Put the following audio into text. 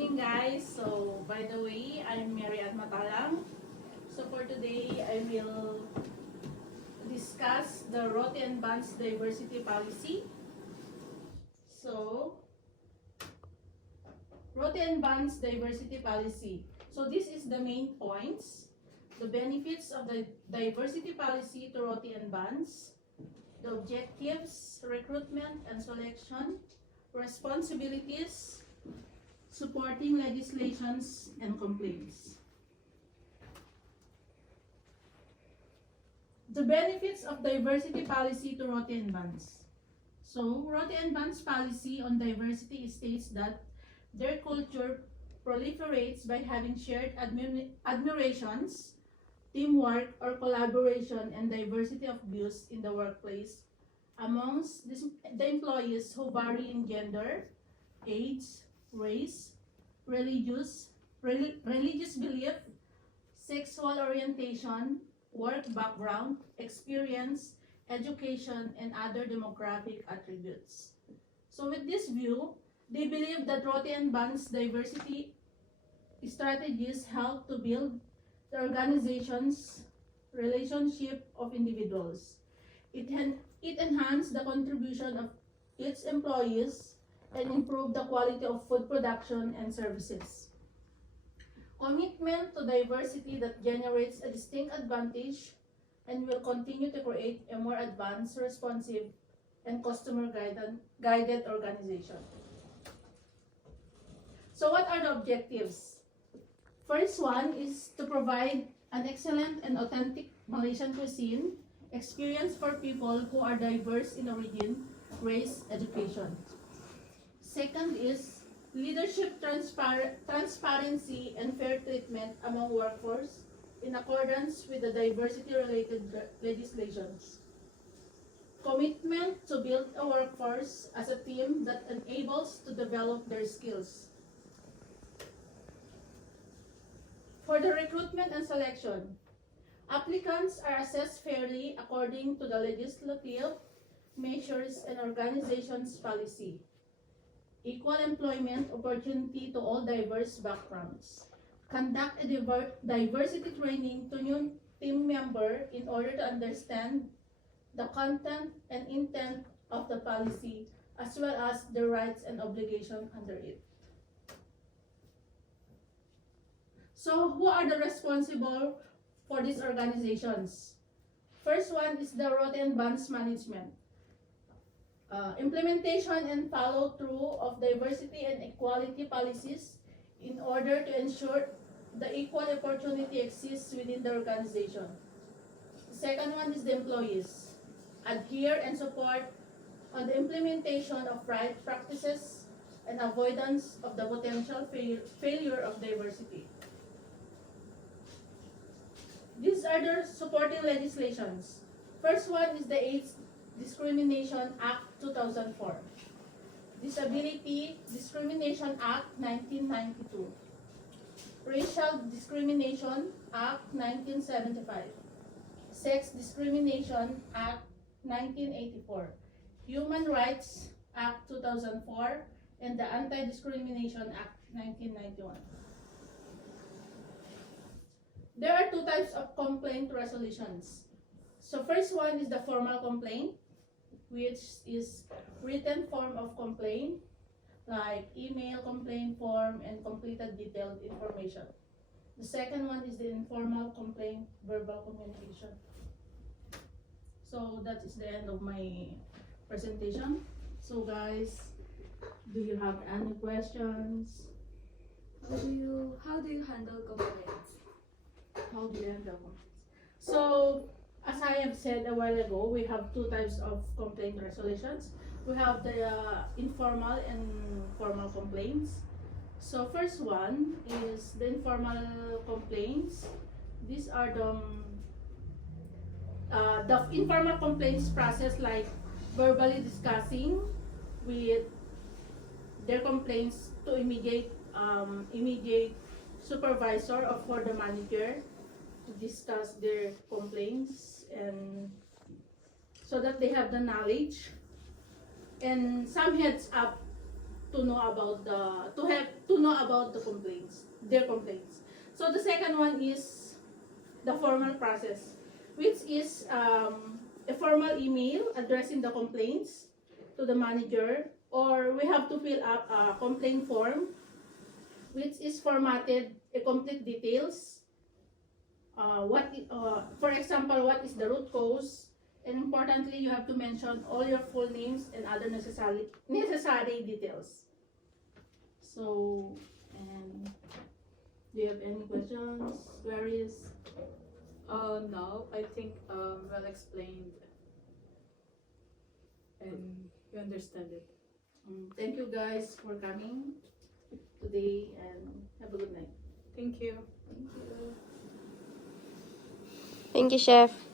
evening, guys. So, by the way, I'm Mary Ann Matalang. So, for today, I will discuss the Rote and Banz diversity policy. So, Rote and Banz diversity policy. So, this is the main points. The benefits of the diversity policy to Rote and Banz. The objectives, recruitment and selection, responsibilities, supporting legislations and complaints. The benefits of diversity policy to Rote and Banz. So, Rote and Banz policy on diversity states that their culture proliferates by having shared admirations, teamwork or collaboration, and diversity of views in the workplace amongst the employees who vary in gender, age, race, religious belief, sexual orientation, work background, experience, education, and other demographic attributes. So with this view, they believe that Rote and Banz diversity strategies help to build the organization's relationship of individuals. It enhances the contribution of its employees and improve the quality of food production and services. Commitment to diversity that generates a distinct advantage and will continue to create a more advanced, responsive, and customer-guided organization. So what are the objectives? First one is to provide an excellent and authentic Malaysian cuisine experience for people who are diverse in origin, race, education. Second is leadership transparency and fair treatment among workforce in accordance with the diversity-related legislations. Commitment to build a workforce as a team that enables to develop their skills. For the recruitment and selection, applicants are assessed fairly according to the legislative measures and organization's policy. Equal employment opportunity to all diverse backgrounds. Conduct a diversity training to new team member in order to understand the content and intent of the policy as well as the rights and obligations under it. So who are the responsible for these organizations? First one is the Rote and Banz management. Implementation and follow through of diversity and equality policies in order to ensure the equal opportunity exists within the organization. The second one is the employees. Adhere and support on the implementation of right practices and avoidance of the potential failure of diversity. These are the supporting legislations. First one is the AIDS Discrimination Act 2004. Disability Discrimination Act 1992. Racial Discrimination Act 1975. Sex Discrimination Act 1984. Human Rights Act 2004 and the Anti-Discrimination Act 1991. There are two types of complaint resolutions. So first one is the formal complaint, which is written form of complaint, like email complaint form and completed detailed information. The second one is the informal complaint, verbal communication. So that is the end of my presentation. So guys, do you have any questions? How do you handle complaints? How do you handle complaints? So, as I have said a while ago, we have two types of complaint resolutions. We have the informal and formal complaints. So, first one is the informal complaints. These are the informal complaints process, like verbally discussing with their complaints to immediate supervisor or for the manager to discuss their complaints, and so that they have the knowledge, and some heads up to know about the complaints, their complaints. So the second one is the formal process, which is a formal email addressing the complaints to the manager, or we have to fill up a complaint form, which is formatted a complete details. For example, what is the root cause, and importantly, you have to mention all your full names and other necessary details. So, and do you have any questions, queries? No, I think well explained and you understand it. Thank you guys for coming today, and have a good night. Thank you. Thank you. Thank you, Chef.